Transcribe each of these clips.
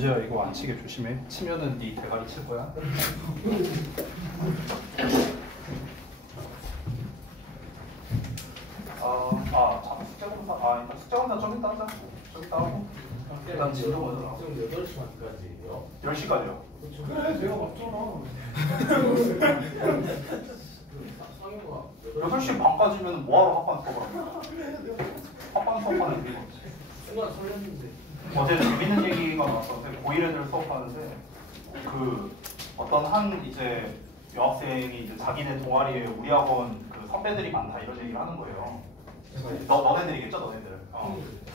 원재야 이거 안 치게 조심해. 치면은 네 대가리 칠 거야. 잠깐 숙제 검사. 일단 숙제 검사 좀 이따 하자. 좀 이따 하고. 일단 진도 먼저 나와. 지금 8시 반까지예요? 10시까지요. 그래, 내가 맞잖아. 상현아 8시 반까지면 뭐하러 학관 수업을 학관 수업하는 의미가 없지. 순간 설렜는데. 어제 재밌는 얘기가 나왔어. 어제 고1 애들 수업하는데 그 어떤 한 이제 여학생이 이제 자기네 동아리에 우리 학원 그 선배들이 많다 이런 얘기를 하는 거예요. 너네들이겠죠, 너네들.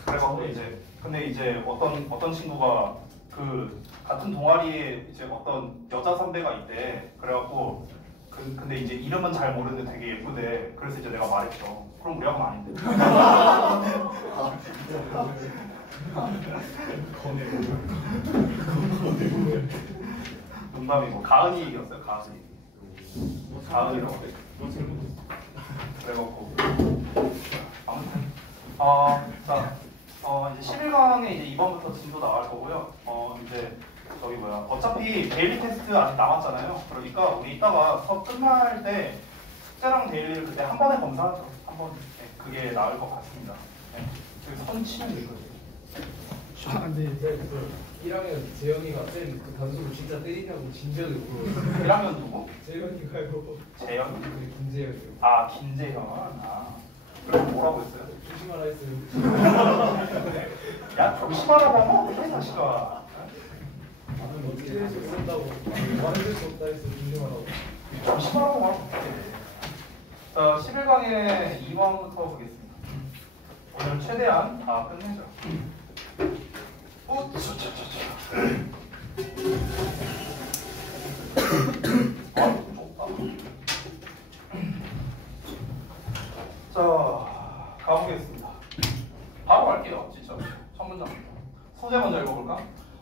그래서 이제 근데 이제 어떤 친구가 그 같은 동아리에 이제 어떤 여자 선배가 있대. 그래갖고 근데 이제 이름은 잘 모르는데 되게 예쁘대. 그래서 이제 내가 말했죠. 그럼 우리 학원 아닌데. 농담이고 가은이 얘기였어요. 가은이라고. 그래갖고 아무튼 이제 11강에 이제 이번부터 진도 나갈 거고요. 이제 저기 뭐야 어차피 데일리 테스트 아직 남았잖아요. 그러니까 우리 이따가 수업 끝날 때 숙제랑 데일리를 그때 한 번에 검사하죠. 한 번. 네, 그게 나을 것 같습니다. 네. 저기 선 치면 되거든요. 근데 그 1학년 재영이가 쌤 그 단수를 진짜 때리냐고 진지하게 물어요. 1학년 누구? 재영이가요. 재현? 우리 김재영이요. 아 김재현. 그럼 뭐라고 했어요? 조심하라 했어요. 야 조심하라고 하면 어떡해 자식아. 나는 어떻게 할 수 없다고 만들 수 없다 했어. 조심하라고. 조심하라고 하면 어떡해. 자 11강의 2번부터 보겠습니다. 오늘 최대한 다 끝내죠. 자, 가보겠습니다. 바로 갈게요. 진짜. 첫 문장부터. 소재 먼저 읽어볼까?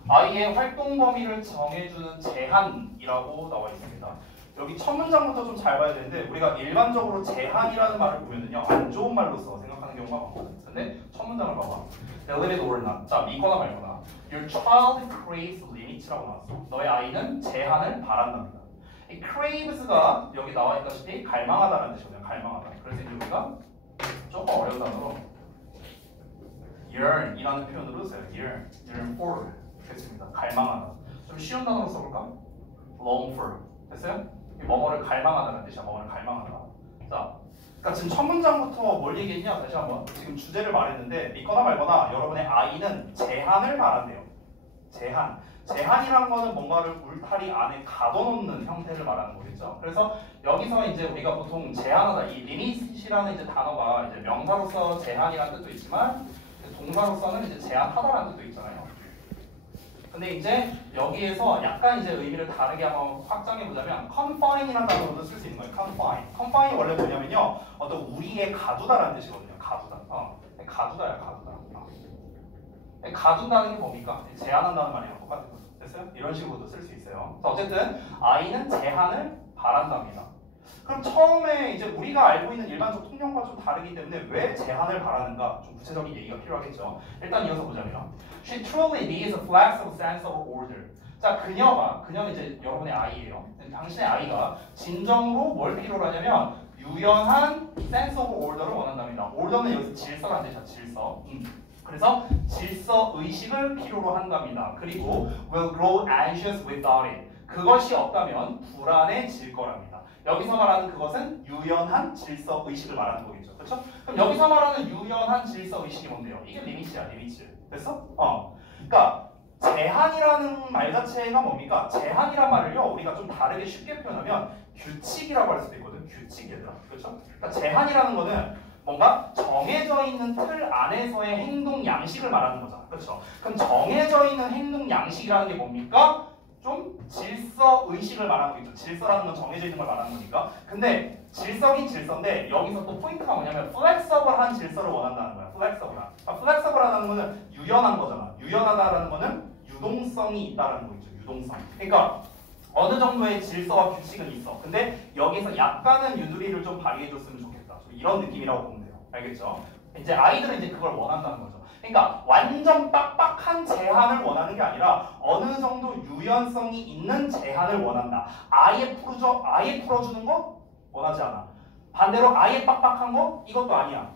아이의 활동 범위를 정해주는 제한이라고 나와 있습니다. 여기 첫 문장부터 좀 잘 봐야 되는데 우리가 일반적으로 제한이라는 말을 보면은요 안 좋은 말로서 생각하는 경우가 많거든. 근데 첫 문장을 봐봐. Believe it or not. 자, 믿거나 말거나. Your child craves limits라고 나왔어. 너의 아이는 제한을 바란답니다. 이 craves가 여기 나와 있다시피 갈망하다라는 뜻이거든요. 갈망하다. 그래서 이제 우리가 조금 어려운 단어로 yearn이라는 표현으로 써요. yearn for 됐습니다. 갈망하다. 좀 쉬운 단어로 써볼까? long for 됐어요? 뭐뭐를 갈망하다는 뜻이야. 뭐뭐를 갈망하다. 자, 그러니까 지금 첫 문장부터 뭘 얘기했냐? 다시 한번 지금 주제를 말했는데 믿거나 말거나 여러분의 아이는 제한을 바란대요. 제한이란 거는 뭔가를 울타리 안에 가둬놓는 형태를 말하는 거겠죠. 그래서 여기서 이제 우리가 보통 제한하다 이 limit이라는 이제 단어가 이제 명사로서 제한이라는 뜻도 있지만 동사로서는 이제 제한하다라는 뜻도 있잖아요. 근데 이제 여기에서 약간 이제 의미를 다르게 한번 확장해 보자면 confine이라는 단어로도 쓸 수 있는 거예요. confine이 원래 뭐냐면요 어떤 우리에 가두다라는 뜻이거든요. 가두다. 가두다야 가두다. 가둔다는 게 뭡니까? 제한한다는 말이랑 똑같은 거죠. 됐어요? 이런 식으로도 쓸 수 있어요. 어쨌든 아이는 제한을 바란답니다. 그럼 처음에 이제 우리가 알고 있는 일반적 통념과 좀 다르기 때문에 왜 제한을 바라는가 좀 구체적인 얘기가 필요하겠죠. 일단 이어서 보자면 She truly needs a flexible sense of order. 자, 그녀는 이제 여러분의 아이예요. 당신의 아이가 진정으로 뭘 필요로 하냐면 유연한 sense of order를 원한답니다. order는 여기서 질서라는 뜻이야. 질서. 그래서 질서 의식을 필요로 한답니다. 그리고 will grow anxious without it. 그것이 없다면 불안해질 거랍니다. 여기서 말하는 그것은 유연한 질서 의식을 말하는 거겠죠. 그렇죠? 그럼 여기서 말하는 유연한 질서 의식이 뭔데요? 이게 리미트야, 리미트. 됐어? 그러니까 제한이라는 말 자체가 뭡니까? 제한이란 말을요, 우리가 좀 다르게 쉽게 표현하면 규칙이라고 할 수도 있거든. 규칙 얘들아. 그렇죠? 그러니까 제한이라는 거는 뭔가 정해져 있는 틀 안에서의 행동 양식을 말하는 거잖아. 그렇죠? 그럼 정해져 있는 행동 양식이라는 게 뭡니까? 좀 질서 의식을 말하는 거겠죠. 질서라는 건 정해져 있는 걸 말하는 거니까. 근데 질서긴 질서인데 여기서 또 포인트가 뭐냐면 플렉서블한 질서를 원한다는 거야. 플렉서블한. 플렉서블하다는 거는 유연한 거잖아. 유연하다라는 거는 유동성이 있다라는 거겠죠. 유동성. 그러니까 어느 정도의 질서와 규칙은 있어. 근데 여기서 약간은 유두리를 좀 발휘해줬으면 좋겠다. 좀 이런 느낌이라고 보면 돼요. 알겠죠? 이제 아이들은 이제 그걸 원한다는 거죠. 그러니까 완전 빡빡한 제한을 원하는 게 아니라 어느 정도 유연성이 있는 제한을 원한다. 아예 풀어주는 거 원하지 않아. 반대로 아예 빡빡한 거 이것도 아니야.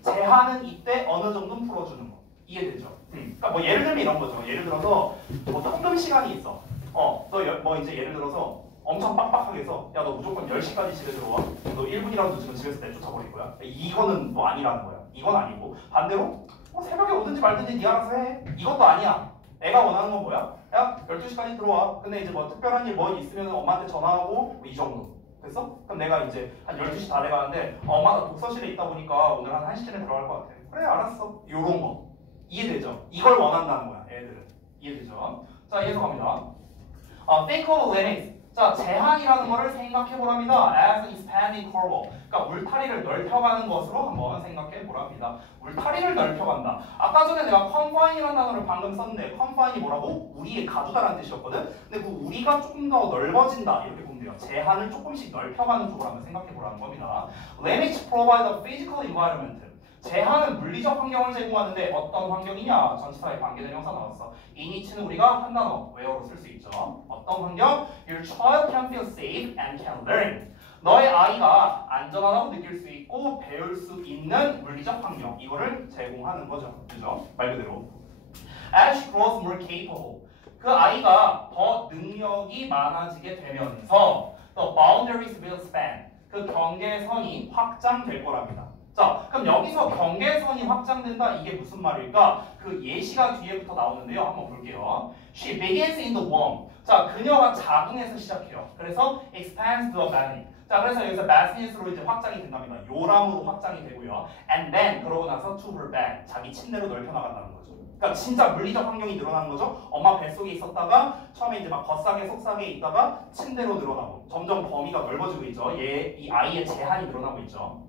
제한은 이때 어느 정도 풀어주는 거. 이해되죠? 그러니까 뭐 예를 들면 이런 거죠. 예를 들어서 뭐 통금 시간이 있어. 너 뭐 이제 예를 들어서 엄청 빡빡하게 해서 야 너 무조건 10시까지 집에 들어와. 너 1분이라도 늦으면 집에서 내쫓아버릴 거야. 이거는 뭐 아니라는 거야. 이건 아니고 반대로 새벽에 오든지 말든지 네 알아서 해. 이것도 아니야. 애가 원하는 건 뭐야? 야 12시까지 들어와. 근데 이제 뭐 특별한 일 뭐 있으면 엄마한테 전화하고 뭐 이 정도. 됐어? 그럼 내가 이제 한 12시 다 돼가는데 엄마 나 독서실에 있다 보니까 오늘 한 1시쯤에 들어갈 것 같아. 그래 알았어. 요런 거. 이해되죠? 이걸 원한다는 거야. 애들은. 이해되죠? 자 이해서 갑니다. Think of limits. 자 제한이라는 거를 생각해 보랍니다. As expanding curve. 그러니까 울타리를 넓혀가는 것으로 한번 생각해 보랍니다. 울타리를 넓혀간다. 아까 전에 내가 confine이라는 단어를 방금 썼는데 confine이 뭐라고? 우리의 가두다라는 뜻이었거든. 근데 그 우리가 조금 더 넓어진다 이렇게 보면 돼요. 제한을 조금씩 넓혀가는 쪽으로 한번 생각해 보라는 겁니다. Limits provide a physical environment. 제한은 물리적 환경을 제공하는데 어떤 환경이냐? 전치사에 관계된 형사 나왔어. init는 우리가 한 단어 외어로 쓸 수 있죠. 어떤 환경? Your child can feel safe and can learn. 너의 아이가 안전하다고 느낄 수 있고 배울 수 있는 물리적 환경 이거를 제공하는 거죠. 그죠? 말 그대로. As she grows more capable. 그 아이가 더 능력이 많아지게 되면서 the boundaries will span. 그 경계선이 확장될 거랍니다. 자, 그럼 여기서 경계선이 확장된다 이게 무슨 말일까? 그 예시가 뒤에부터 나오는데요. 한번 볼게요. She begins in the womb. 자, 그녀가 자궁에서 시작해요. 그래서 expands to a bassinet. 자, 그래서 여기서 bassinet으로 이제 확장이 된답니다. 요람으로 확장이 되고요. And then 그러고 나서 to her bed. 자기 침대로 넓혀 나간다는 거죠. 그러니까 진짜 물리적 환경이 늘어나는 거죠. 엄마 뱃속에 있었다가 처음에 이제 막 겉싸개 속싸개에 있다가 침대로 늘어나고 점점 범위가 넓어지고 있죠. 이 아이의 제한이 늘어나고 있죠.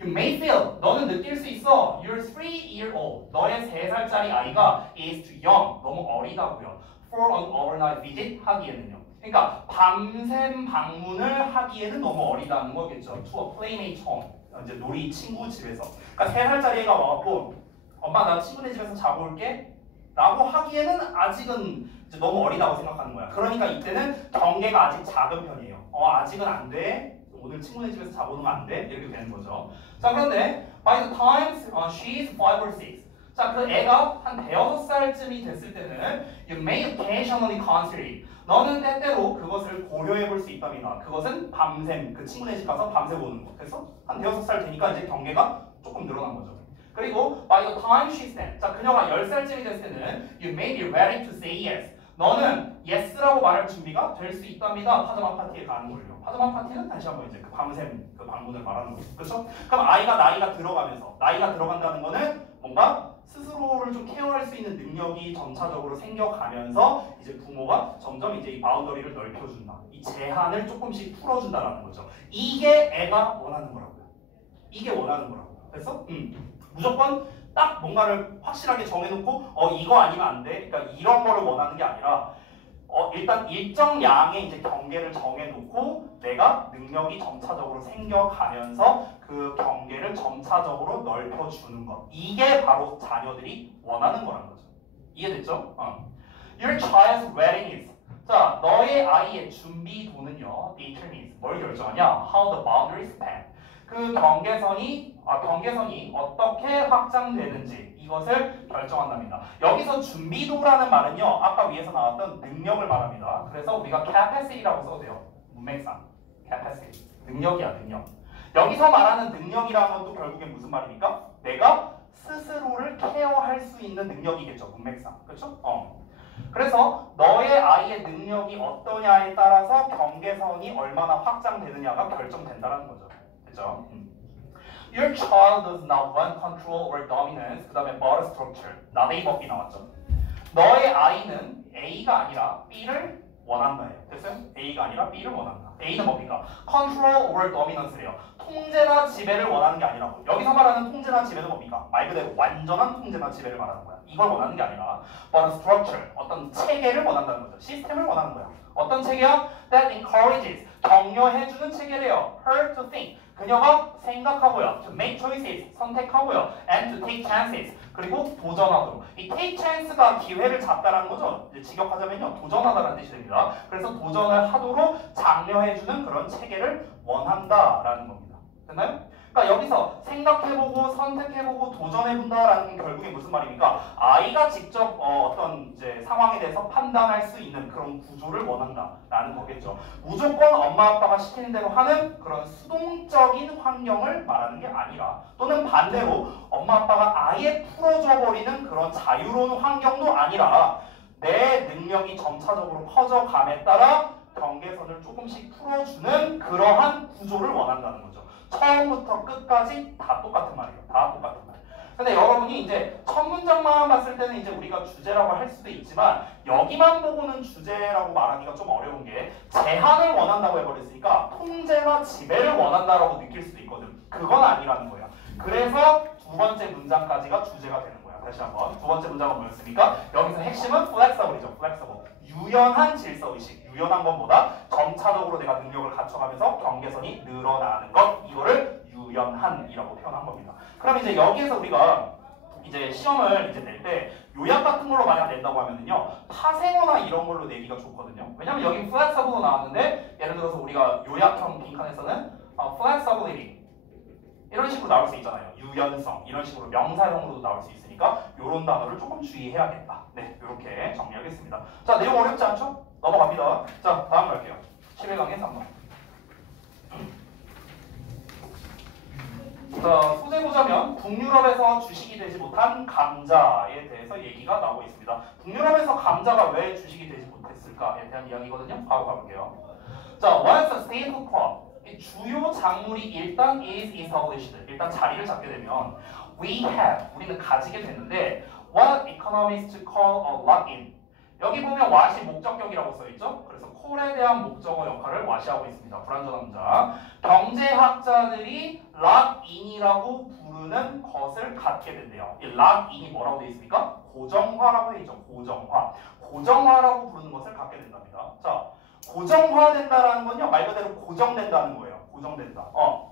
You may feel, 너는 느낄 수 있어. Your 3-year-old, 너의 3살짜리 아이가 is too young, 너무 어리다고요. For an overnight visit 하기에는요. 그러니까 밤샘 방문을 하기에는 너무 어리다는 거겠죠. To a playmate home, 이제 놀이 친구 집에서. 그러니까 3살짜리 애가 와갖고 엄마 나 친구네 집에서 자고 올게 라고 하기에는 아직은 이제 너무 어리다고 생각하는 거야. 그러니까 이때는 경계가 아직 작은 편이에요. 아직은 안 돼. 오늘 친구네 집에서 자고 오는 거 안 돼? 이렇게 되는 거죠. 자, 그런데 by the time she's 5 or 6. 자, 그 애가 한 5살쯤이 됐을 때는 you may occasionally consider it. 너는 때때로 그것을 고려해 볼 수 있답니다. 그것은 밤샘, 그 친구네 집 가서 밤새 보는 거. 그래서 한 5살 되니까 이제 경계가 조금 늘어난 거죠. 그리고 by the time she's 10. 자, 그녀가 10살쯤이 됐을 때는 you may be ready to say yes. 너는 yes라고 말할 준비가 될 수 있답니다. 파자마 파티에 가는 걸요. 파자마 파티는 다시 한번 이제 그 밤샘 그 방문을 말하는 거죠. 그렇죠? 그럼 아이가 나이가 들어가면서 나이가 들어간다는 거는 뭔가 스스로를 좀 케어할 수 있는 능력이 점차적으로 생겨가면서 이제 부모가 점점 이제 이 바운더리를 넓혀준다. 이 제한을 조금씩 풀어준다라는 거죠. 이게 애가 원하는 거라고요. 이게 원하는 거라고. 그래서 무조건 딱 뭔가를 확실하게 정해놓고 이거 아니면 안 돼. 그러니까 이런 거를 원하는 게 아니라 일단 일정 양의 이제 경계를 정해놓고 내가 능력이 점차적으로 생겨가면서 그 경계를 점차적으로 넓혀주는 것. 이게 바로 자녀들이 원하는 거라는 거죠. 이해됐죠? Your child's readiness. 자, 너의 아이의 준비도는요. determines. 뭘 결정하냐? How the boundaries span. 그 경계선이 어떻게 확장되는지 이것을 결정한답니다. 여기서 준비도라는 말은요. 아까 위에서 나왔던 능력을 말합니다. 그래서 우리가 capacity라고 써도 돼요. 문맥상. capacity. 능력이야, 능력. 여기서 말하는 능력이라는 건 또 결국엔 무슨 말입니까? 내가 스스로를 케어할 수 있는 능력이겠죠. 문맥상. 그렇죠? 그래서 너의 아이의 능력이 어떠냐에 따라서 경계선이 얼마나 확장되느냐가 결정된다는 거죠. 그죠? Your child does not want control or dominance. 그 다음에 motor structure. not A, but B 나왔죠. 너의 아이는 A가 아니라 B를 원한다예요. 됐어요? A가 아니라 B를 원한다. A는 뭡니까? Control over dominance래요. 통제나 지배를 원하는 게 아니라고. 여기서 말하는 통제나 지배는 뭡니까? 말 그대로 완전한 통제나 지배를 말하는 거야. 이걸 원하는 게 아니라 but structure, 어떤 체계를 원한다는 거죠. 시스템을 원하는 거야. 어떤 책이야? That encourages. 격려해주는 책이래요. Her to think. 그녀가 생각하고요. To make choices. 선택하고요. And to take chances. 그리고 도전하도록. 이 take chance가 기회를 잡다라는 거죠. 이제 직역하자면요. 도전하다라는 뜻이 됩니다. 그래서 도전을 하도록 장려해주는 그런 체계를 원한다라는 겁니다. 됐나요? 그러니까 여기서 생각해보고 선택해보고 도전해본다라는 게 결국에 무슨 말입니까? 아이가 직접 어떤 이제 상황에 대해서 판단할 수 있는 그런 구조를 원한다라는 거겠죠. 무조건 엄마 아빠가 시키는 대로 하는 그런 수동적인 환경을 말하는 게 아니라 또는 반대로 엄마 아빠가 아예 풀어줘버리는 그런 자유로운 환경도 아니라 내 능력이 점차적으로 커져감에 따라 경계선을 조금씩 풀어주는 그러한 구조를 원한다는 거죠. 처음부터 끝까지 다 똑같은 말이에요. 다 똑같은 말. 근데 여러분이 이제 첫 문장만 봤을 때는 이제 우리가 주제라고 할 수도 있지만 여기만 보고는 주제라고 말하기가 좀 어려운 게 제한을 원한다고 해버렸으니까 통제나 지배를 원한다라고 느낄 수도 있거든. 그건 아니라는 거야. 그래서 두 번째 문장까지가 주제가 되는 거야. 다시 한번 두 번째 문장은 뭐였습니까? 여기서 핵심은 flexible이죠. flexible. 유연한 질서의식. 유연한 것보다 점차적으로 내가 능력을 갖춰가면서 경계선이 늘어나는 것. 이거를 유연한이라고 표현한 겁니다. 그럼 이제 여기에서 우리가 이제 시험을 이제 낼 때 요약 같은 걸로 만약 낸다고 하면은요 파생어나 이런 걸로 내기가 좋거든요. 왜냐면 여기 flexible로 나왔는데 예를 들어서 우리가 요약형 빈칸에서는 flexibility 이런 식으로 나올 수 있잖아요. 유연성 이런 식으로 명사형으로도 나올 수 있으니까 이런 단어를 조금 주의해야겠다. 네, 이렇게 정리하겠습니다. 자, 내용 어렵지 않죠? 넘어갑니다. 자, 다음 갈게요. 11강의 3번. 자, 소재 보자면 북유럽에서 주식이 되지 못한 감자에 대해서 얘기가 나오고 있습니다. 북유럽에서 감자가 왜 주식이 되지 못했을까에 대한 이야기거든요. 바로 가볼게요. 자, what's the staple crop? 이 주요 작물이 일단 is established. 일단 자리를 잡게 되면 we have, 우리는 가지게 되는데 what economists call a lock-in. 여기 보면 what이 목적격이라고 써있죠? 그래서 call에 대한 목적어 역할을 what이 하고 있습니다. 불완전한 문장. 경제학자들이 lock-in이라고 부르는 것을 갖게 된대요. 이 lock-in이 뭐라고 되어 있습니까? 고정화라고 되어 있죠. 고정화. 고정화라고 부르는 것을 갖게 된답니다. 자, 고정화된다라는 건요 말 그대로 고정된다는 거예요. 고정된다.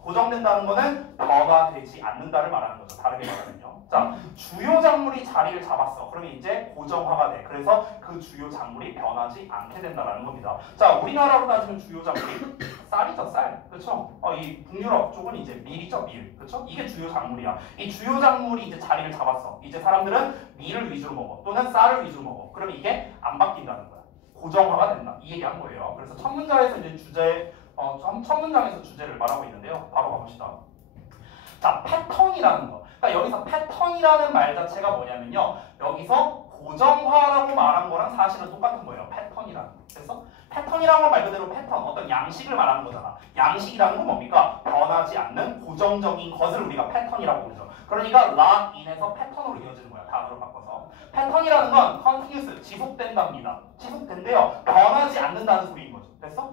고정된다는 거는 변화되지 않는다를 말하는 거죠. 다르게 말하면요. 자, 주요 작물이 자리를 잡았어. 그러면 이제 고정화가 돼. 그래서 그 주요 작물이 변하지 않게 된다라는 겁니다. 자, 우리나라로 따지면 주요 작물이 쌀이죠, 쌀. 그렇죠? 이 북유럽 쪽은 이제 밀이죠, 밀. 그렇죠? 이게 주요 작물이야. 이 주요 작물이 이제 자리를 잡았어. 이제 사람들은 밀을 위주로 먹어. 또는 쌀을 위주로 먹어. 그러면 이게 안 바뀐다는 거야. 고정화가 된다. 이 얘기한 거예요. 그래서 첫 문장에서 이제 첫 문장에서 주제를 말하고 있는데요. 바로 가봅시다. 자, 패턴이라는 거. 그러니까 여기서 패턴이라는 말 자체가 뭐냐면요. 여기서 고정화라고 말한 거랑 사실은 똑같은 거예요. 패턴이라는 거. 그래서 패턴이라는 건 말 그대로 패턴, 어떤 양식을 말하는 거잖아. 양식이라는 건 뭡니까? 변하지 않는 고정적인 것을 우리가 패턴이라고 부르죠. 그러니까 lock-in에서 패턴으로 이어지는 거야. 단어로 바꿔서. 패턴이라는 건 continuous, 지속된답니다. 지속된대요. 변하지 않는다는 소리인 거죠. 됐어?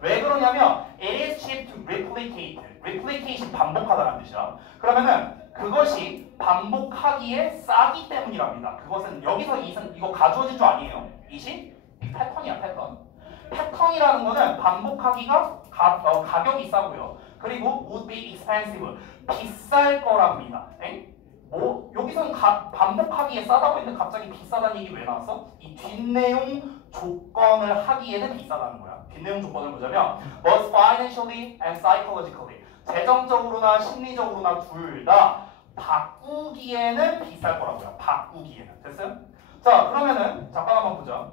왜 그러냐면 it is cheap to replicate. replicate이 반복하다는 뜻이야. 그러면은 그것이 반복하기에 싸기 때문이랍니다. 그것은 여기서 이거 가주어진 줄 아니에요. 이시 패턴이야, 패턴. 패턴이라는 거는 반복하기가 가격이 싸고요. 그리고 would be expensive. 비쌀 거랍니다. 여기서는 반복하기에 싸다고 했는데 갑자기 비싸다는 얘기 왜 나왔어? 이 뒷내용 조건을 하기에는 비싸다는 거야. 뒷내용 조건을 보자면 both financially and psychologically. 재정적으로나 심리적으로나 둘 다 바꾸기에는 비쌀 거라고요. 바꾸기에는. 됐어요? 자, 그러면은 잠깐 한번 보자.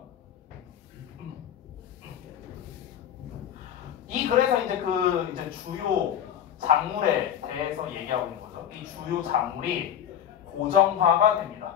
그래서 이제 주요 작물에 대해서 얘기하고 있는 거죠. 이 주요 작물이 고정화가 됩니다.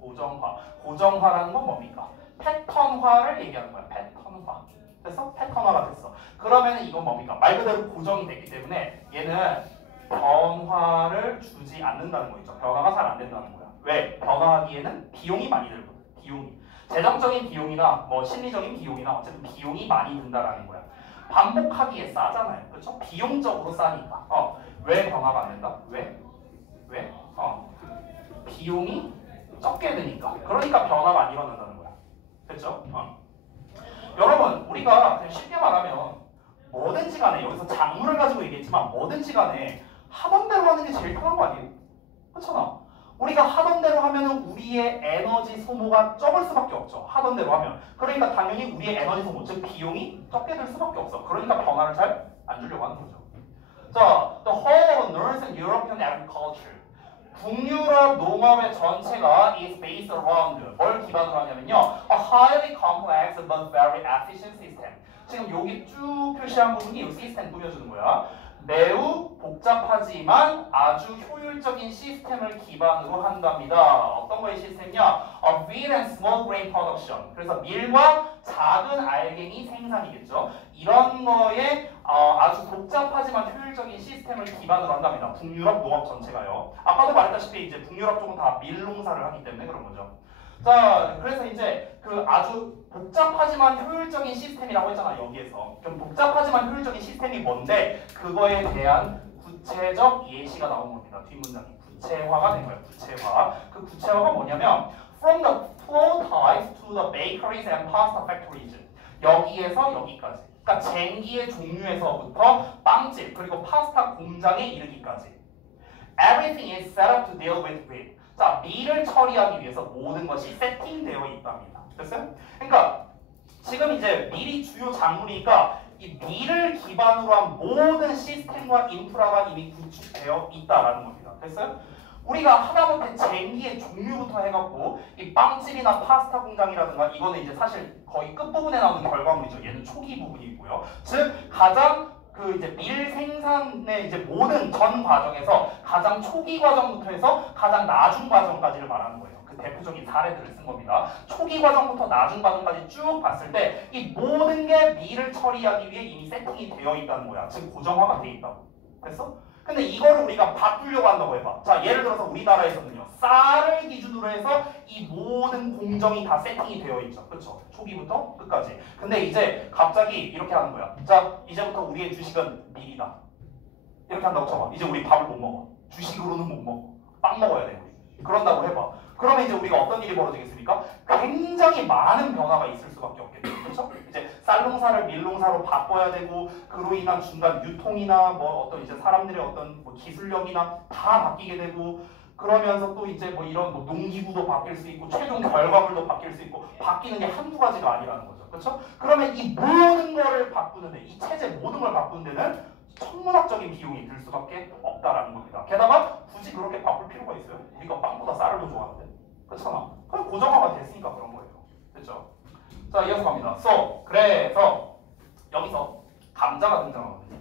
고정화. 고정화라는 건 뭡니까? 패턴화를 얘기하는 거야. 패턴화. 됐어? 패턴화가 됐어. 그러면 이건 뭡니까? 말 그대로 고정이 됐기 때문에 얘는 변화를 주지 않는다는 거 있죠. 변화가 잘 안 된다는 거야. 왜? 변화하기에는 비용이 많이 들거든. 비용이. 재정적인 비용이나 뭐 심리적인 비용이나 어쨌든 비용이 많이 든다라는 거야. 반복하기에 싸잖아요. 그렇죠? 비용적으로 싸니까. 왜 변화가 안 된다? 왜? 비용이 적게 드니까. 그러니까 변화가 안 일어난다는 거야. 됐죠? 여러분 우리가 그냥 쉽게 말하면 뭐든지 간에 여기서 작물을 가지고 얘기했지만 뭐든지 간에 하던 대로 하는 게 제일 편한 거 아니에요? 그렇잖아. 우리가 하던 대로 하면은 우리의 에너지 소모가 적을 수밖에 없죠. 하던 대로 하면. 그러니까 당연히 우리의 에너지 소모, 즉 비용이 적게 들 수밖에 없어. 그러니까 변화를 잘 안 주려고 하는 거죠. 자, the whole of Northern European agriculture. 북유럽 농업의 전체가 is based around 뭘 기반으로 하냐면요. A highly complex but very efficient system. 지금 여기 쭉 표시한 부분이 이 시스템 꾸며주는 거야. 매우 복잡하지만 아주 효율적인 시스템을 기반으로 한답니다. 어떤 거의 시스템이냐? Wheat and small grain production. 그래서 밀과 작은 알갱이 생산이겠죠. 이런 거에 아주 복잡하지만 효율적인 시스템을 기반으로 한답니다. 북유럽 농업 전체가요. 아까도 말했다시피 이제 북유럽 쪽은 다 밀농사를 하기 때문에 그런 거죠. 자, 그래서 이제 그 아주 복잡하지만 효율적인 시스템이라고 했잖아, 여기에서. 좀 복잡하지만 효율적인 시스템이 뭔데 그거에 대한 구체적 예시가 나온 겁니다. 뒷문장이 구체화가 된 거예요. 구체화. 그 구체화가 뭐냐면 from the flour types to the bakeries and pasta factories. 여기에서 여기까지. 그러니까 쟁기의 종류에서부터 빵집 그리고 파스타 공장에 이르기까지. Everything is set up to deal with wheat. 자, 밀을 처리하기 위해서 모든 것이 세팅되어 있답니다. 됐어요? 그러니까 지금 이제 밀이 주요 작물이니까 이 밀을 기반으로 한 모든 시스템과 인프라가 이미 구축되어 있다라는 겁니다. 됐어요? 우리가 하다못해 쟁기의 종류부터 해갖고 이 빵집이나 파스타 공장이라든가 이거는 이제 사실 거의 끝부분에 나오는 결과물이죠. 얘는 초기 부분이고요. 즉 가장 그 이제 밀 생산의 이제 모든 전 과정에서 가장 초기 과정부터 해서 가장 나중 과정까지를 말하는 거예요. 그 대표적인 사례들을 쓴 겁니다. 초기 과정부터 나중 과정까지 쭉 봤을 때 이 모든 게 밀을 처리하기 위해 이미 세팅이 되어 있다는 거야. 즉 고정화가 돼 있다고. 됐어? 근데 이거를 우리가 바꾸려고 한다고 해봐. 자, 예를 들어서 우리나라에서는요. 쌀을 기준으로 해서 이 모든 공정이 다 세팅이 되어 있죠. 그렇죠? 초기부터 끝까지. 근데 이제 갑자기 이렇게 하는 거야. 자, 이제부터 우리의 주식은 밀이다. 이렇게 한다고 쳐봐. 이제 우리 밥을 못 먹어. 주식으로는 못 먹어. 빵 먹어야 돼. 우리. 그런다고 해봐. 그러면 이제 우리가 어떤 일이 벌어지겠습니까? 굉장히 많은 변화가 있을 수밖에 없겠죠. 그렇죠? 이제 쌀농사를 밀농사로 바꿔야 되고 그로 인한 중간 유통이나 뭐 어떤 이제 사람들의 어떤 뭐 기술력이나 다 바뀌게 되고 그러면서 또 이제 뭐 이런 뭐 농기구도 바뀔 수 있고 최종 결과물도 바뀔 수 있고 바뀌는 게 한두 가지가 아니라는 거죠. 그렇죠? 그러면 이 모든 거를 바꾸는데 이 체제 모든 걸 바꾸는 데는 천문학적인 비용이 들 수밖에 없다라는 겁니다. 게다가 굳이 그렇게 바꿀 필요가 있어요? 우리가 빵보다 쌀을 더 좋아하는데. 그렇잖아. 그럼 고정화가 됐으니까 그런 거예요. 됐죠? 자, 이어서 갑니다. So, 그래서 여기서 감자가 등장하거든요.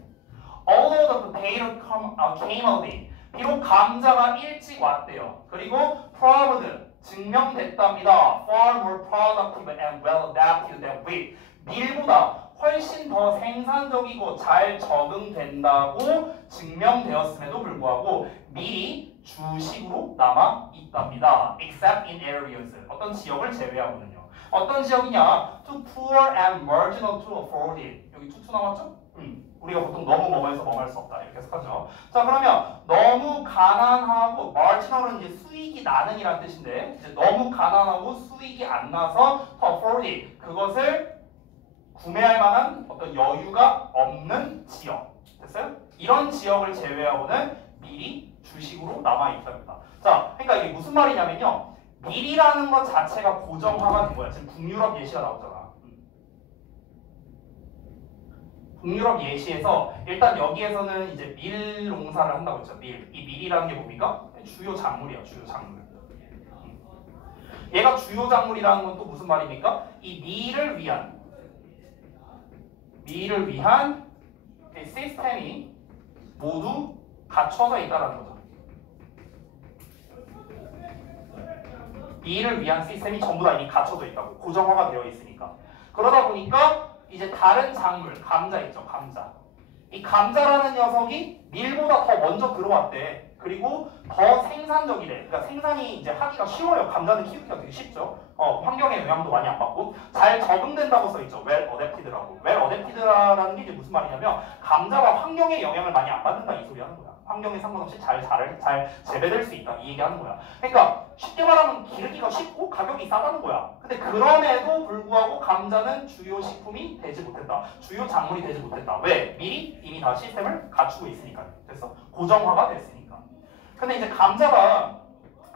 Although the potato came early. 비록 감자가 일찍 왔대요. 그리고 proved, 증명됐답니다. Far more productive and well adapted than wheat. 밀보다 훨씬 더 생산적이고 잘 적응된다고 증명되었음에도 불구하고 밀이 주식으로 남아 있답니다. Except in areas. 어떤 지역을 제외하고는요. 어떤 지역이냐? Too poor and marginal to afford it. 여기 투투 나왔죠? 우리가 보통 너무 뭐뭐해서 뭐할 수 없다 이렇게 해석하죠. 자, 그러면 너무 가난하고 marginal은 이제 수익이 나는 이란 뜻인데 이제 너무 가난하고 수익이 안 나서 to afford it. 그것을 구매할 만한 어떤 여유가 없는 지역. 됐어요? 이런 지역을 제외하고는 밀이 주식으로 남아 있답니다. 자, 그러니까 이게 무슨 말이냐면요. 밀이라는 것 자체가 고정화가 된 거야. 지금 북유럽 예시가 나오잖아. 북유럽 예시에서 일단 여기에서는 이제 밀 농사를 한다고 했죠. 밀. 이 밀이라는 게 뭡니까? 주요 작물이야. 주요 작물. 얘가 주요 작물이라는 건 또 무슨 말입니까? 이 밀을 위한 시스템이 모두 갖춰져 있다는 거죠. 밀을 위한 시스템이 전부 다 이미 갖춰져 있다고. 고정화가 되어 있으니까. 그러다 보니까 이제 다른 작물, 감자 있죠. 감자. 이 감자라는 녀석이 밀보다 더 먼저 들어왔대. 그리고 더 생산적이래. 그러니까 생산이 이제 하기가 쉬워요. 감자는 키우기가 되게 쉽죠. 환경에 영향도 많이 안 받고 잘 적응된다고 써 있죠. well adapted라고. well adapted라는 게 이제 무슨 말이냐면 감자가 환경에 영향을 많이 안 받는다 이 소리 하는 거야. 환경에 상관없이 잘 재배될 수 있다 이 얘기 하는 거야. 그러니까 쉽게 말하면 기르기가 쉽고 가격이 싸다는 거야. 근데 그럼에도 불구하고 감자는 주요 식품이 되지 못했다. 주요 작물이 되지 못했다. 왜? 미리 이미 다 시스템을 갖추고 있으니까. 됐어? 고정화가 됐으니까. 근데 이제 감자가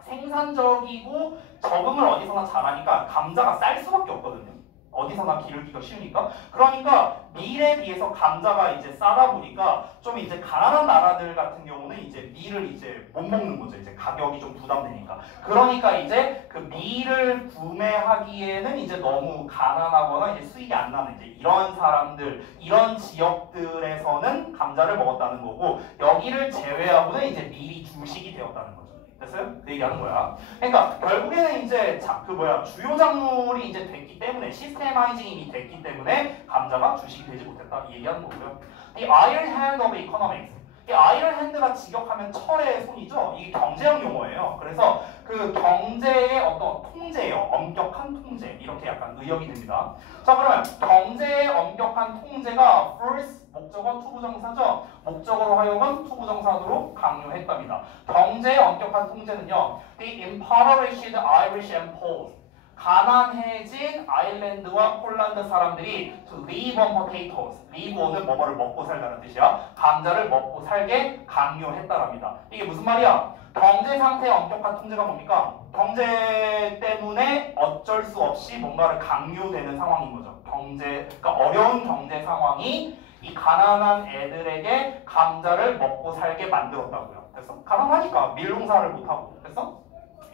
생산적이고 적응을 어디서나 잘하니까 감자가 쌀 수밖에 없거든요. 어디서나 기르기가 쉬우니까. 그러니까 밀에 비해서 감자가 이제 싸다 보니까 좀 이제 가난한 나라들 같은 경우는 이제 밀을 이제 못 먹는 거죠. 이제 가격이 좀 부담되니까. 그러니까 이제 그 밀을 구매하기에는 이제 너무 가난하거나 이제 수익이 안 나는 이제 이런 사람들, 이런 지역들에서는 감자를 먹었다는 거고 여기를 제외하고는 이제 밀이 주식이 되었다는 거죠. 됐어요? 그 얘기하는 거야. 그러니까 결국에는 이제 주요 작물이 이제 됐기 때문에 시스테마이징이 이미 됐기 때문에 감자가 주식이 되지 못했다 이 얘기하는 거고요. The iron hand of economics. 이 아이런 핸드가 직역하면 철의 손이죠. 이게 경제학 용어예요. 그래서 그 경제의 어떤 통제예요. 엄격한 통제 이렇게 약간 의역이 됩니다. 자 그러면 경제의 엄격한 통제가 first 목적어 투부정사죠. 목적어로 하여금 투부정사로 강요했답니다. 경제의 엄격한 통제는요. The impoverished Irish and Poles. 가난해진 아일랜드와 폴란드 사람들이 to live on potatoes. live on은 뭐뭐를 먹고 살다는 뜻이야. 감자를 먹고 살게 강요했다랍니다. 이게 무슨 말이야? 경제 상태의 엄격한 통제가 뭡니까? 경제 때문에 어쩔 수 없이 뭔가를 강요되는 상황인 거죠. 그러니까 어려운 경제 상황이 이 가난한 애들에게 감자를 먹고 살게 만들었다고요. 됐어? 가난하니까 밀농사를 못하고. 됐어?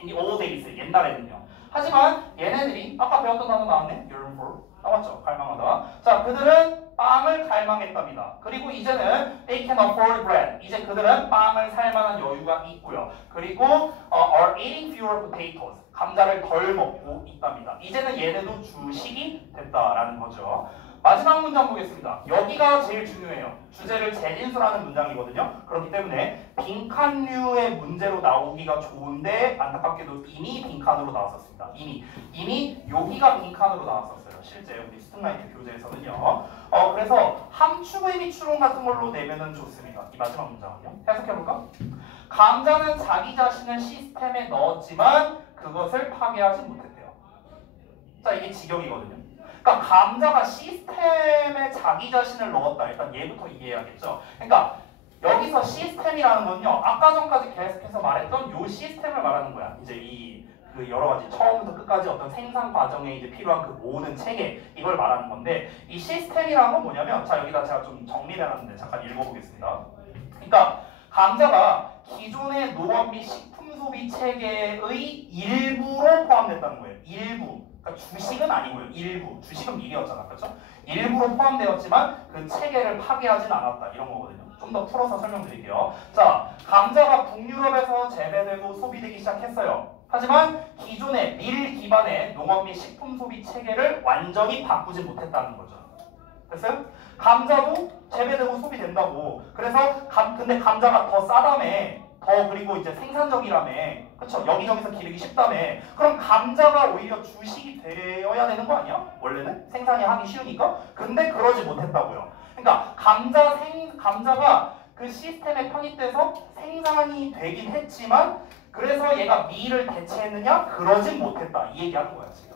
이 old days 옛날에는요. 하지만 얘네들이 아까 배웠던 단어 나왔네? yearn for 나왔죠? 갈망하다. 자 그들은 빵을 갈망했답니다. 그리고 이제는 they can afford bread. 이제 그들은 빵을 살 만한 여유가 있고요. 그리고 are eating fewer potatoes. 감자를 덜 먹고 있답니다. 이제는 얘네도 주식이 됐다라는 거죠. 마지막 문장 보겠습니다. 여기가 제일 중요해요. 주제를 재진술하는 문장이거든요. 그렇기 때문에 빈칸류의 문제로 나오기가 좋은데 안타깝게도 이미 빈칸으로 나왔었습니다. 이미 여기가 빈칸으로 나왔었어요. 실제 우리 스톱라이트 교재에서는요. 그래서 함축 의미 추론 같은 걸로 내면은 좋습니다. 이 마지막 문장은요. 해석해볼까? 감자는 자기 자신을 시스템에 넣었지만 그것을 파괴하지 못했대요. 자 이게 직역이거든요. 그러니까 감자가 시스템에 자기 자신을 넣었다. 일단 얘부터 이해해야겠죠. 그러니까 여기서 시스템이라는 건요. 아까 전까지 계속해서 말했던 요 시스템을 말하는 거야. 이제 그 여러 가지 처음부터 끝까지 어떤 생산 과정에 이제 필요한 그 모든 체계 이걸 말하는 건데 이 시스템이라는 건 뭐냐면 자 여기다 제가 좀 정리를 해놨는데 잠깐 읽어보겠습니다. 그러니까 감자가 기존의 농업 및 식품 소비 체계의 일부로 포함됐다는 거예요. 일부. 그러니까 주식은 아니고요. 일부. 주식은 밀이었잖아. 그렇죠? 일부로 포함되었지만 그 체계를 파괴하진 않았다. 이런 거거든요. 좀 더 풀어서 설명드릴게요. 자, 감자가 북유럽에서 재배되고 소비되기 시작했어요. 하지만 기존의 밀 기반의 농업 및 식품 소비 체계를 완전히 바꾸지 못했다는 거죠. 됐어요? 감자도 재배되고 소비된다고. 그래서 근데 감자가 더 싸다며. 그리고 이제 생산적이라며. 그쵸? 여기저기서 기르기 쉽다며. 그럼 감자가 오히려 주식이 되어야 되는 거 아니야? 원래는? 생산이 하기 쉬우니까? 근데 그러지 못했다고요. 그러니까 감자가 그 시스템에 편입돼서 생산이 되긴 했지만 그래서 얘가 밀을 대체했느냐? 그러진 못했다. 이 얘기하는 거야 지금.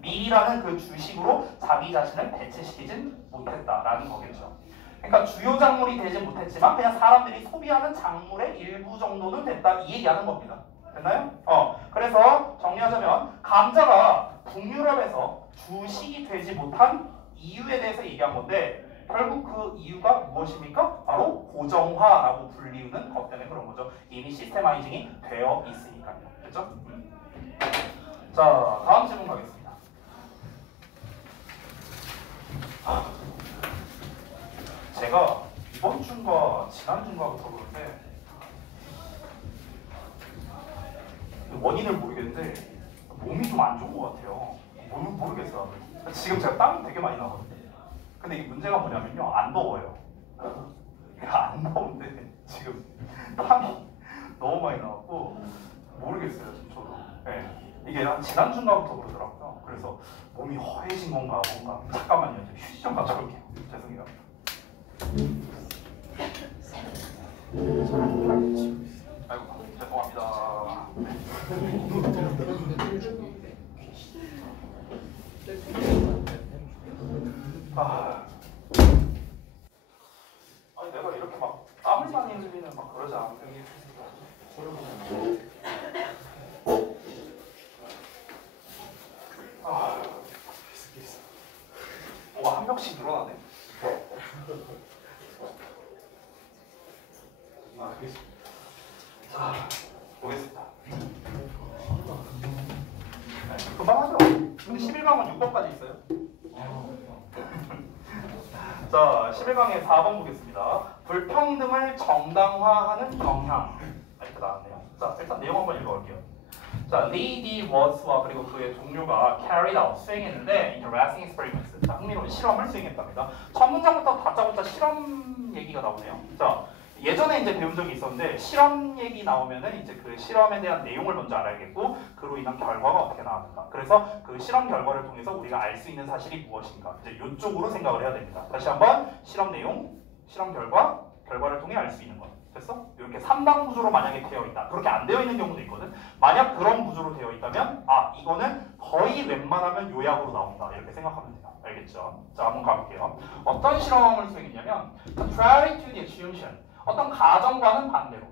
밀이라는 그 주식으로 자기 자신을 대체시키진 못했다라는 거겠죠. 그러니까 주요 작물이 되지 못했지만 그냥 사람들이 소비하는 작물의 일부 정도는 됐다 이 얘기하는 겁니다. 됐나요? 그래서 정리하자면 감자가 북유럽에서 주식이 되지 못한 이유에 대해서 얘기한 건데 결국 그 이유가 무엇입니까? 바로 고정화라고 불리우는 것 때문에 그런 거죠. 이미 시스테마이징이 되어 있으니까요. 됐죠? 자, 다음 질문 가겠습니다. 제가 이번 주인가 지난 주인가부터 그런데 원인을 모르겠는데 몸이 좀 안 좋은 것 같아요. 모르겠어요. 지금 제가 땀이 되게 많이 나거든요. 근데 이 문제가 뭐냐면요. 안 더워요. 안 더운데 지금 땀이 지난주인가부터 그러더라고요. 그래서 몸이 허해진 건가 뭔가. 잠깐만요. 휴지 좀 가져올게요. 죄송해요. 아이고 죄송합니다. 아니 내가 이렇게 막 땀을 많이 흘리는 막 그러지 않은데. 뭐가 한 명씩 늘어나네. 자, 보겠습니다. 네, 금방 하죠. 근데 11강은 6번까지 있어요. 자, 11강의 4번 보겠습니다. 불평등을 정당화하는 경향. 이렇게 나왔네요. 자, 일단 내용 한번 읽어볼게요. 자, Lee was와 그리고 그의 동료가 carried out 수행했는데 interesting experiments. 자, 흥미로운 실험을 수행했답니다. 첫 문장부터 다짜고짜 실험 얘기가 나오네요. 자, 예전에 이제 배운 적이 있었는데 실험 얘기 나오면은 이제 그 실험에 대한 내용을 먼저 알아야겠고 그로 인한 결과가 어떻게 나왔는가. 그래서 그 실험 결과를 통해서 우리가 알 수 있는 사실이 무엇인가. 이제 이쪽으로 생각을 해야 됩니다. 다시 한번 실험 내용, 실험 결과, 결과를 통해 알 수 있는 것. 됐어? 이렇게 3당 구조로 만약에 되어 있다. 그렇게 안 되어 있는 경우도 있거든. 만약 그런 구조로 되어 있다면 이거는 거의 웬만하면 요약으로 나온다. 이렇게 생각하면 돼요. 알겠죠? 자, 한번 가볼게요. 어떤 실험을 수행했냐면 contrary to the assumption. 어떤 가정과는 반대로.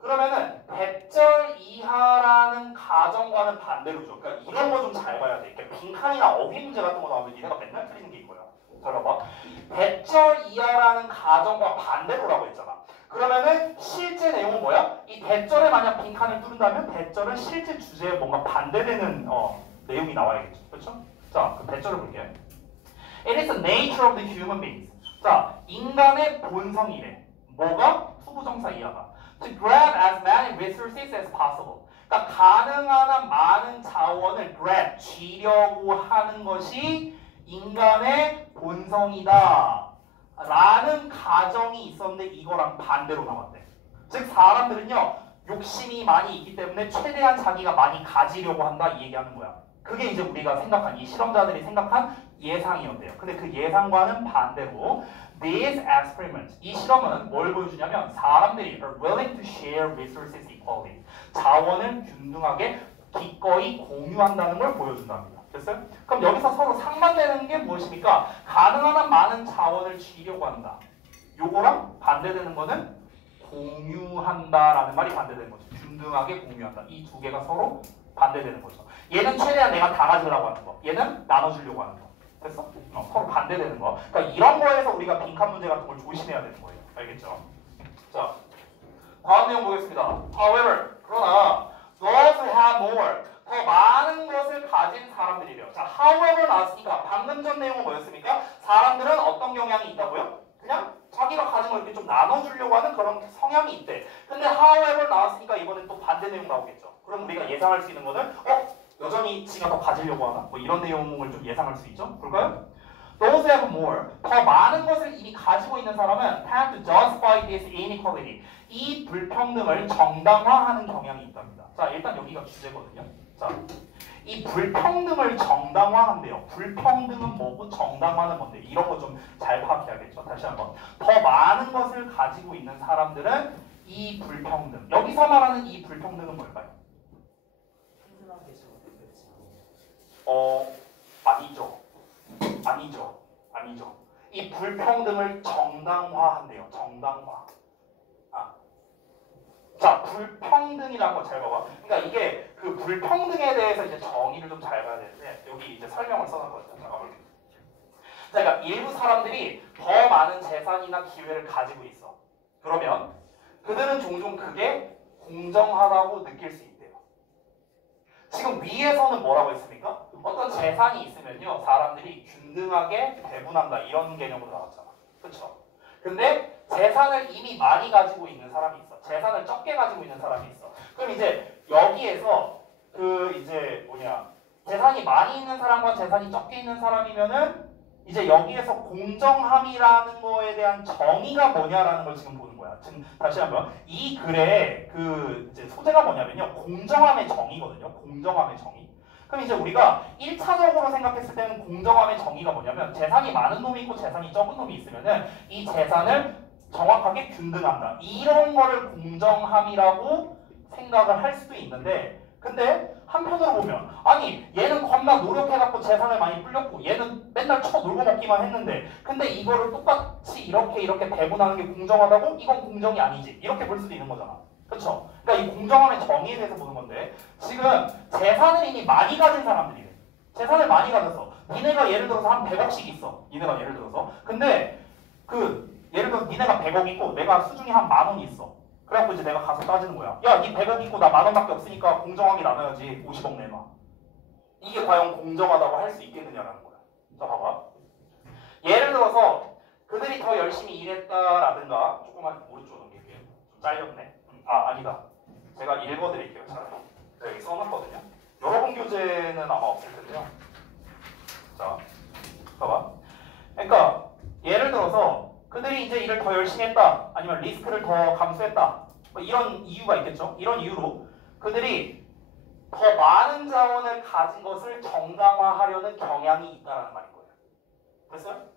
그러면은 100절 이하라는 가정과는 반대로죠. 그러니까 이런 거 좀 잘 봐야 돼. 그러니까 빈칸이나 어휘 문제 같은 거 나오면 얘네가 맨날 틀리는 게 이거야. 잘 봐봐. 100절 이하라는 가정과 반대로라고 했잖아. 그러면은 실제 내용은 뭐야? 이 대절에 만약 빈칸을 뚫는다면 대절은 실제 주제에 뭔가 반대되는 내용이 나와야겠죠. 그렇죠? 자, 그 대절을 볼게요. It is the nature of the human beings. 자, 인간의 본성이래. 뭐가? 투부정사 이하가. To grab as many resources as possible. 그러니까 가능한 한 많은 자원을 grab, 쥐려고 하는 것이 인간의 본성이다. 라는 가정이 있었는데 이거랑 반대로 나왔대. 즉 사람들은요 욕심이 많이 있기 때문에 최대한 자기가 많이 가지려고 한다 이 얘기하는 거야. 그게 이제 우리가 생각한 이 실험자들이 생각한 예상이었대요. 근데 그 예상과는 반대로 these experiments 이 실험은 뭘 보여주냐면 사람들이 are willing to share resources equally 자원을 균등하게 기꺼이 공유한다는 걸 보여준답니다. 됐어요? 그럼 여기서 서로 상반되는 게 무엇입니까? 가능한 한 많은 자원을 쥐려고 한다. 요거랑 반대되는 거는 공유한다라는 말이 반대되는 거죠. 균등하게 공유한다. 이 두 개가 서로 반대되는 거죠. 얘는 최대한 내가 다 가지려고 하는 거. 얘는 나눠주려고 하는 거. 됐어? 서로 반대되는 거. 그러니까 이런 거에서 우리가 빈칸 문제 같은 걸 조심해야 되는 거예요. 알겠죠? 자, 다음 내용 보겠습니다. However, 그러나 those who have more 더 많은 것을 가진 사람들이래요. 자, however 나왔으니까 방금 전 내용은 뭐였습니까? 사람들은 어떤 경향이 있다고요? 그냥 자기가 가진 걸 이렇게 좀 나눠주려고 하는 그런 성향이 있대. 근데 however 나왔으니까 이번엔 또 반대 내용 나오겠죠. 그럼 우리가 예상할 수 있는 거는 여전히 지가 더 가지려고 하나? 뭐 이런 내용을 좀 예상할 수 있죠. 볼까요? Those who have more 더 많은 것을 이미 가지고 있는 사람은 tend to justify this inequality 이 불평등을 정당화하는 경향이 있답니다. 자, 일단 여기가 주제거든요. 자, 이 불평등을 정당화한대요. 불평등은 뭐고 정당화는 뭔데? 이런 거 좀 잘 파악해야겠죠. 다시 한번. 더 많은 것을 가지고 있는 사람들은 이 불평등. 여기서 말하는 이 불평등은 뭘까요? 아니죠. 아니죠. 이 불평등을 정당화한대요. 정당화. 자, 불평등이라는 거 잘 봐봐. 그러니까 이게 그 불평등에 대해서 이제 정의를 좀 잘 봐야 되는데 여기 이제 설명을 써놨거든요. 잠깐 볼게요. 자, 그러니까 일부 사람들이 더 많은 재산이나 기회를 가지고 있어. 그러면 그들은 종종 그게 공정하다고 느낄 수 있대요. 지금 위에서는 뭐라고 했습니까? 어떤 재산이 있으면요, 사람들이 균등하게 배분한다 이런 개념으로 나왔잖아. 그렇죠? 근데 재산을 이미 많이 가지고 있는 사람이 있어. 재산을 적게 가지고 있는 사람이 있어. 그럼 이제 여기에서 재산이 많이 있는 사람과 재산이 적게 있는 사람이면은 이제 여기에서 공정함이라는 거에 대한 정의가 뭐냐라는 걸 지금 보는 거야. 지금 다시 한번 이 글의 그 이제 소재가 뭐냐면요, 공정함의 정의거든요. 공정함의 정의. 그럼 이제 우리가 1차적으로 생각했을 때는 공정함의 정의가 뭐냐면 재산이 많은 놈이 있고 재산이 적은 놈이 있으면은 이 재산을 정확하게 균등한다. 이런 거를 공정함이라고 생각을 할 수도 있는데 근데 한편으로 보면 아니 얘는 겁나 노력해갖고 재산을 많이 불렸고 얘는 맨날 쳐놀고 먹기만 했는데 근데 이거를 똑같이 이렇게 배분하는 게 공정하다고? 이건 공정이 아니지. 이렇게 볼 수도 있는 거잖아. 그쵸? 그러니까 이 공정함의 정의에 대해서 보는 건데 지금 재산을 이미 많이 가진 사람들이래. 재산을 많이 가졌어. 니네가 예를 들어서 한 100억씩 있어. 니네가 예를 들어서. 근데 예를 들어서 니네가 100억 있고 내가 수중에 한 10,000원 있어. 그래갖고 이제 내가 가서 따지는 거야. 야, 니 100억 있고 나 10,000원밖에 없으니까 공정하게 나눠야지. 50억 내놔. 이게 과연 공정하다고 할 수 있겠느냐라는 거야. 자, 봐봐. 예를 들어서 그들이 더 열심히 일했다라든가 조금만 오른쪽으로 넘길게요. 좀 잘렸네. 아니다. 제가 읽어드릴게요. 차라리. 제가 여기 써놨거든요. 여러분 교재는 아마 없을 텐데요. 자, 봐봐. 그러니까 예를 들어서 그들이 이제 일을 더 열심히 했다. 아니면 리스크를 더 감수했다. 뭐 이런 이유가 있겠죠. 이런 이유로 그들이 더 많은 자원을 가진 것을 정당화하려는 경향이 있다라는 말인 거예요. 됐어요?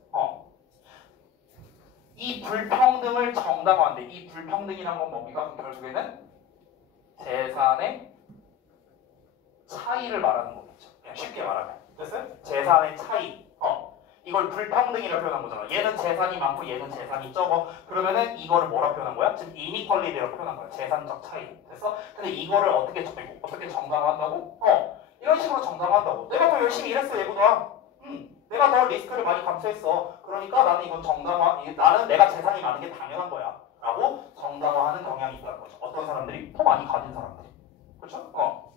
이 불평등을 정당화한대. 이 불평등이란 건 뭡니까? 결국에는 재산의 차이를 말하는 거겠죠. 그냥 쉽게 말하면. 됐어요? 재산의 차이. 이걸 불평등이라고 표현한 거잖아. 얘는 재산이 많고 얘는 재산이 적어. 그러면은 이거를 뭐라 표현한 거야? 지금 이니퀄리티라고 표현한 거야. 재산적 차이. 됐어? 근데 이거를 어떻게 정당화한다고? 이런 식으로 정당화한다고. 내가 더 열심히 일했어 얘보다. 내가 더 리스크를 많이 감수했어. 그러니까 나는 이건 나는 내가 재산이 많은 게 당연한 거야. 라고 정당화하는 경향이 있다는 거죠. 어떤 사람들이? 더 많이 가진 사람들이. 그렇죠?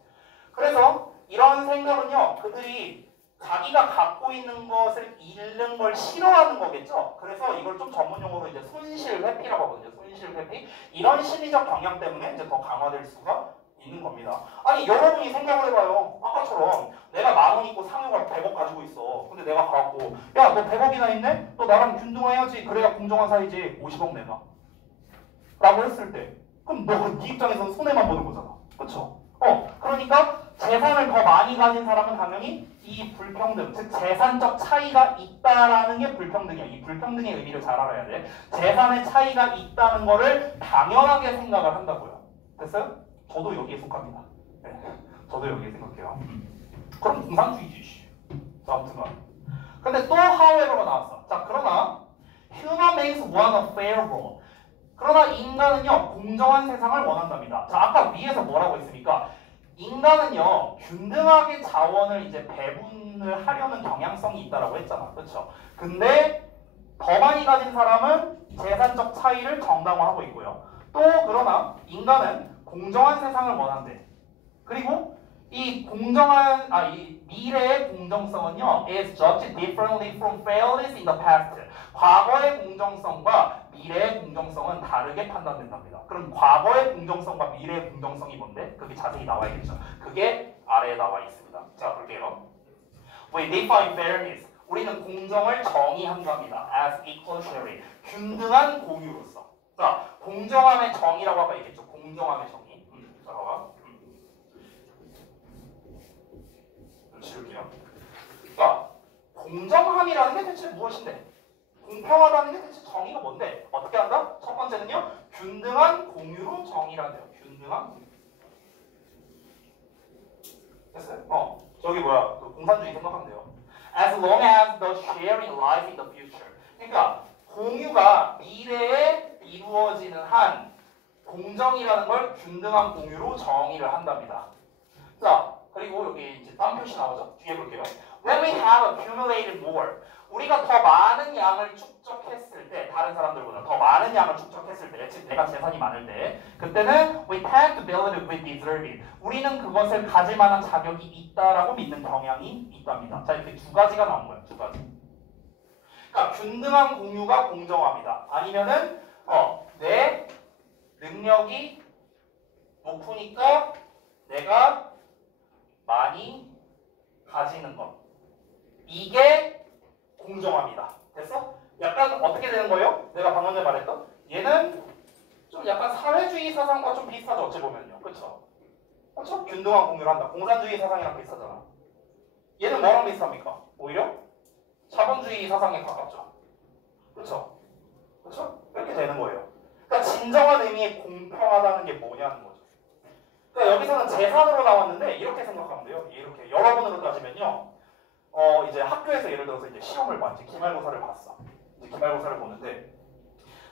그래서 이런 생각은요. 그들이 자기가 갖고 있는 것을 잃는 걸 싫어하는 거겠죠. 그래서 이걸 좀 전문용어로 이제 손실 회피라고 하거든요. 손실 회피. 이런 심리적 경향 때문에 이제 더 강화될 수가 있는 겁니다. 아니 여러분이 생각을 해봐요. 아까처럼 내가 10,000원 있고 상여가 100억 가지고 있어. 근데 내가 가갖고 야 너 100억이나 있네? 너 나랑 균등해야지. 그래야 공정한 사이지. 50억 내놔. 라고 했을 때 그럼 너 네 입장에서는 손해만 보는 거잖아. 그쵸? 그러니까 재산을 더 많이 가진 사람은 당연히 이 불평등, 즉 재산적 차이가 있다라는 게 불평등이야. 이 불평등의 의미를 잘 알아야 돼. 재산의 차이가 있다는 거를 당연하게 생각을 한다고요. 됐어요? 저도 여기에 속합니다. 네. 저도 여기에 생각해요. 그럼 공산주의지. 자, 아무튼간. 근데 또 however가 나왔어. 자, 그러나 human beings want a fair world. 그러나 인간은요 공정한 세상을 원한답니다. 자, 아까 위에서 뭐라고 했습니까? 인간은요 균등하게 자원을 이제 배분을 하려는 경향성이 있다라고 했잖아. 그렇죠? 근데 더 많이 가진 사람은 재산적 차이를 정당화하고 있고요. 또 그러나 인간은 공정한 세상을 원한대. 그리고 이 미래의 공정성은요 is judged differently from fairness in the past. 과거의 공정성과 미래의 공정성은 다르게 판단된답니다. 그럼 과거의 공정성과 미래의 공정성이 뭔데? 그게 자세히 나와야겠죠. 그게 아래에 나와 있습니다. 자, 볼게요. We define fairness. 우리는 공정을 정의한답니다. as equality. 균등한 공유로서. 자, 공정함의 정의라고 아까 얘기했죠. 공정함의 정의. 자, 봐봐. 지울게요. 자, 공정함이라는 게 대체 무엇인데? 공평하다는 게 대체 정의가 뭔데? 어떻게 한다? 첫 번째는요. 균등한 공유로 정의를 해요. 균등한 공유. 됐어요? 저기 뭐야. 그 공산주의 생각하면 돼요. As long as the sharing lies in the future. 그러니까 공유가 미래에 이루어지는 한 공정이라는 걸 균등한 공유로 정의를 한답니다. 자, 그리고 여기 이제 다음 표시 나오죠? 뒤에 볼게요. When we have accumulated more. 우리가 더 많은 양을 축적했을 때, 다른 사람들보다 더 많은 양을 축적했을 때, 즉 내가 재산이 많을 때, 그때는 we tend to believe we deserve it. 우리는 그것을 가질 만한 자격이 있다라고 믿는 경향이 있답니다. 자, 이렇게 두 가지가 나온 거예요. 두 가지. 그러니까 균등한 공유가 공정합니다. 아니면은 내 능력이 높으니까 내가 많이 가지는 것. 이게 공정합니다. 됐어? 약간 어떻게 되는 거예요? 내가 방금 전에 말했던 얘는 좀 약간 사회주의 사상과 좀 비슷하죠. 어찌 보면요. 그렇죠? 그렇죠? 균등한 공유를 한다. 공산주의 사상이랑 비슷하잖아. 얘는 뭐랑 비슷합니까? 오히려 자본주의 사상에 가깝죠. 그렇죠? 그렇죠? 이렇게 되는 거예요. 그러니까 진정한 의미의 공평하다는 게 뭐냐는 거죠. 그러니까 여기서는 재산으로 나왔는데 이렇게 생각하면 돼요. 이렇게 여러분으로 따지면요. 이제 학교에서 예를 들어서 이제 시험을 봐. 이제 기말고사를 봤어. 이제 기말고사를 보는데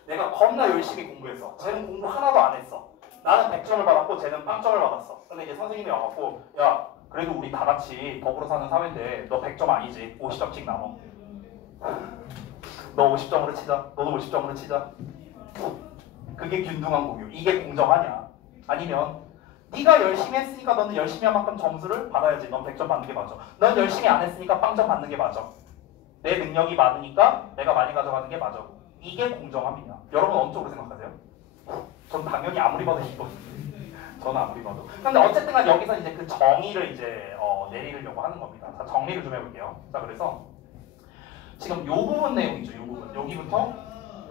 내가 겁나 열심히 공부했어. 쟤는 공부 하나도 안 했어. 나는 100점을 받았고 쟤는 0점을 받았어. 근데 이제 선생님이 와갖고 야 그래도 우리 다 같이 더불어 사는 사회인데 너 100점 아니지? 50점씩 남어. 너 50점으로 치자. 너도 50점으로 치자. 그게 균등한 공유. 이게 공정하냐? 아니면 네가 열심히 했으니까 너는 열심히 한 만큼 점수를 받아야지. 넌 100점 받는 게 맞아. 넌 열심히 안 했으니까 0점 받는 게 맞아. 내 능력이 많으니까 내가 많이 가져가는 게 맞아. 이게 공정함이냐? 여러분 어느 쪽으로 생각하세요? 전 당연히 아무리 봐도 이거든요. 저는 아무리 봐도. 근데 어쨌든 간 여기서 이제 그 정의를 이제 내리려고 하는 겁니다. 자, 정리를 좀 해볼게요. 자, 그래서 지금 요 부분 내용이죠. 요 부분. 여기부터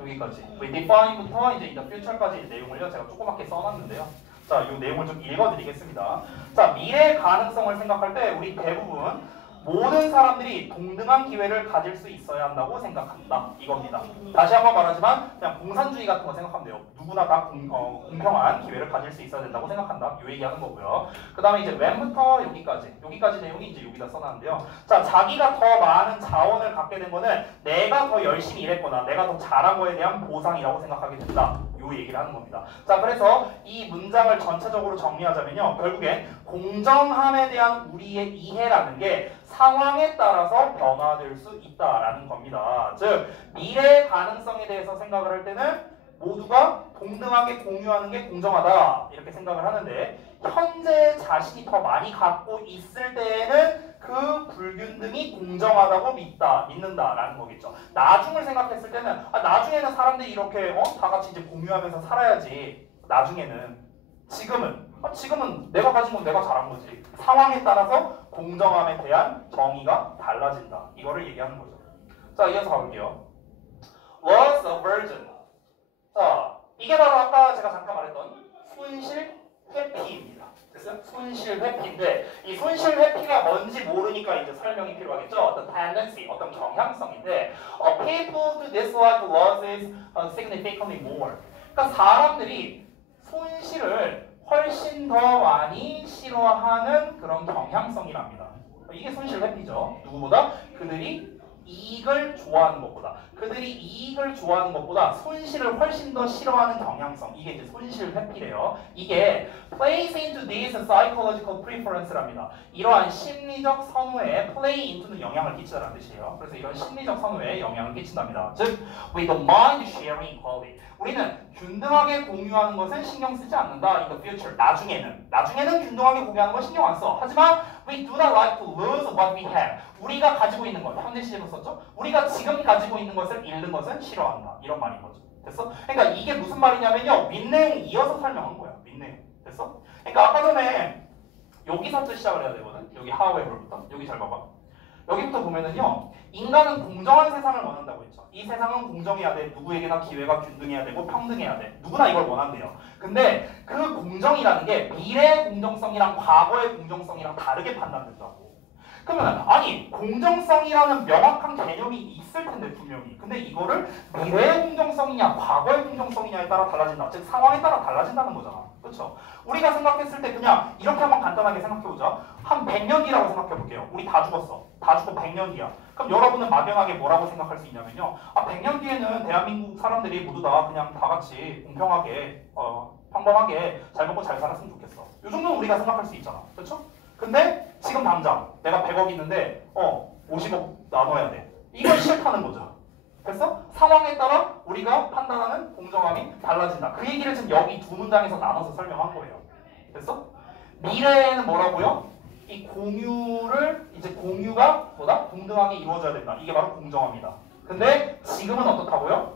여기까지. define부터 이제 in the future까지 내용을요. 제가 조그맣게 써놨는데요. 자, 이 내용을 좀 읽어드리겠습니다. 자, 미래 가능성을 생각할 때 우리 대부분 모든 사람들이 동등한 기회를 가질 수 있어야 한다고 생각한다. 이겁니다. 다시 한번 말하지만 그냥 공산주의 같은 거 생각하면 돼요. 누구나 다 공평한 기회를 가질 수 있어야 된다고 생각한다. 이 얘기하는 거고요. 그 다음에 이제 when부터 여기까지 내용이 이제 여기다 써놨는데요. 자, 자기가 더 많은 자원을 갖게 된 거는 내가 더 열심히 일했거나 내가 더 잘한 거에 대한 보상이라고 생각하게 된다. 요 얘기를 하는 겁니다. 자, 그래서 이 문장을 전체적으로 정리하자면요. 결국엔 공정함에 대한 우리의 이해라는 게 상황에 따라서 변화될 수 있다라는 겁니다. 즉, 미래의 가능성에 대해서 생각을 할 때는 모두가 동등하게 공유하는 게 공정하다 이렇게 생각을 하는데 현재 자신이 더 많이 갖고 있을 때에는 그 불균등이 공정하다고 믿는다라는 거겠죠. 나중을 생각했을 때는 나중에는 사람들이 이렇게 다 같이 이제 공유하면서 살아야지. 나중에는 지금은 내가 가진 건 내가 잘한 거지. 상황에 따라서 공정함에 대한 정의가 달라진다. 이거를 얘기하는 거죠. 자, 이어서 가볼게요. Was a virgin. 자, 이게 바로 아까 제가 잠깐 말했던 손실 회피입니다. 됐어요? 손실 회피인데 이 손실 회피가 뭔지 모르니까 이제 설명이 필요하겠죠. 어떤 tendency, 어떤 경향성인데 people to dislike losses significantly more. 그러니까 사람들이 손실을 훨씬 더 많이 싫어하는 그런 경향성이랍니다. 이게 손실 회피죠. 누구보다? 그들이 이익을 좋아하는 것보다 손실을 훨씬 더 싫어하는 경향성. 이게 이제 손실 회피래요. 이게 plays into this psychological preference랍니다. 이러한 심리적 선호에 play into는 영향을 끼치다라는 뜻이에요. 그래서 이런 심리적 선호에 영향을 끼친답니다. 즉, with the mind sharing quality. 우리는 균등하게 공유하는 것은 신경 쓰지 않는다. In the future. 나중에는 균등하게 공유하는 건 신경 안 써. 하지만 we do not like to lose what we have. 우리가 가지고 있는 것, 현재 시제로 썼죠? 우리가 지금 가지고 있는 것을 잃는 것은 싫어한다. 이런 말인 거죠. 됐어? 그러니까 이게 무슨 말이냐면요. 윗내용 이어서 설명한 거야. 윗내용. 됐어? 그러니까 아까 전에 여기서부터 시작을 해야 되거든. 여기 however부터. 여기 잘 봐봐. 여기부터 보면은요. 인간은 공정한 세상을 원한다고 했죠. 이 세상은 공정해야 돼. 누구에게나 기회가 균등해야 되고 평등해야 돼. 누구나 이걸 원한대요. 근데 그 공정이라는 게 미래의 공정성이랑 과거의 공정성이랑 다르게 판단된다고. 그러면 아니 공정성이라는 명확한 개념이 있을 텐데 분명히. 근데 이거를 미래의 공정성이냐 과거의 공정성이냐에 따라 달라진다. 즉 상황에 따라 달라진다는 거잖아. 그렇죠? 우리가 생각했을 때 그냥 이렇게 한번 간단하게 생각해보자. 한 100년 뒤라고 생각해볼게요. 우리 다 죽었어. 다 죽고 100년 뒤야. 그럼 여러분은 막연하게 뭐라고 생각할 수 있냐면요. 100년 뒤에는 대한민국 사람들이 모두 다 그냥 다 같이 공평하게 평범하게 잘 먹고 잘 살았으면 좋겠어. 이 정도는 우리가 생각할 수 있잖아. 그렇죠? 근데 지금 당장 내가 100억 있는데 50억 나눠야 돼. 이건 싫다는 거죠. 됐어? 상황에 따라 우리가 판단하는 공정함이 달라진다. 그 얘기를 지금 여기 두 문장에서 나눠서 설명한 거예요. 됐어? 미래에는 뭐라고요? 이 공유가 뭐다? 동등하게 이루어져야 된다. 이게 바로 공정합니다. 근데 지금은 어떻다고요?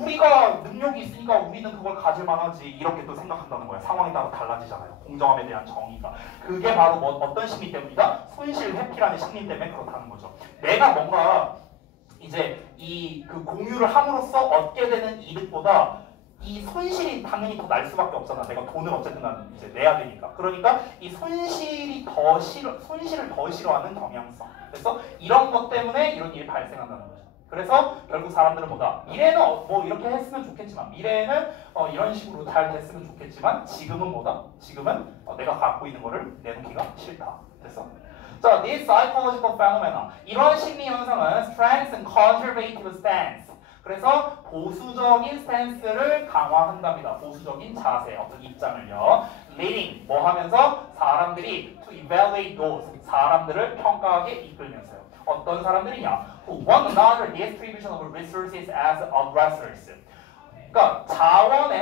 우리가 능력이 있으니까 우리는 그걸 가질 만하지. 이렇게 또 생각한다는 거야. 상황에 따라 달라지잖아요. 공정함에 대한 정의가. 그게 바로 어떤 심리 때문이다? 손실 회피라는 심리 때문에 그렇다는 거죠. 내가 뭔가 이제 그 공유를 함으로써 얻게 되는 이득보다 이 손실이 당연히 더 날 수밖에 없잖아. 내가 돈을 어쨌든 난 이제 내야 되니까. 그러니까 이 손실을 더 싫어하는 경향성. 그래서 이런 것 때문에 이런 일이 발생한다는 거죠. 그래서 결국 사람들은 뭐다? 미래는 뭐 이렇게 했으면 좋겠지만, 미래는 이런 식으로 잘 됐으면 좋겠지만, 지금은 뭐다? 지금은 내가 갖고 있는 거를 내놓기가 싫다. 됐어? 자, this psychological phenomena. 이런 심리 현상은 strengths and conservative stance. 그래서 보수적인 스탠스를 강화한답니다. 보수적인 자세, 어떤 입장을요. leading, 뭐 하면서? 사람들이 to evaluate those, 사람들을 평가하게 이끌면서요. 어떤 사람들이냐? who want another distribution of resources as aggressors. 그러니까 자원의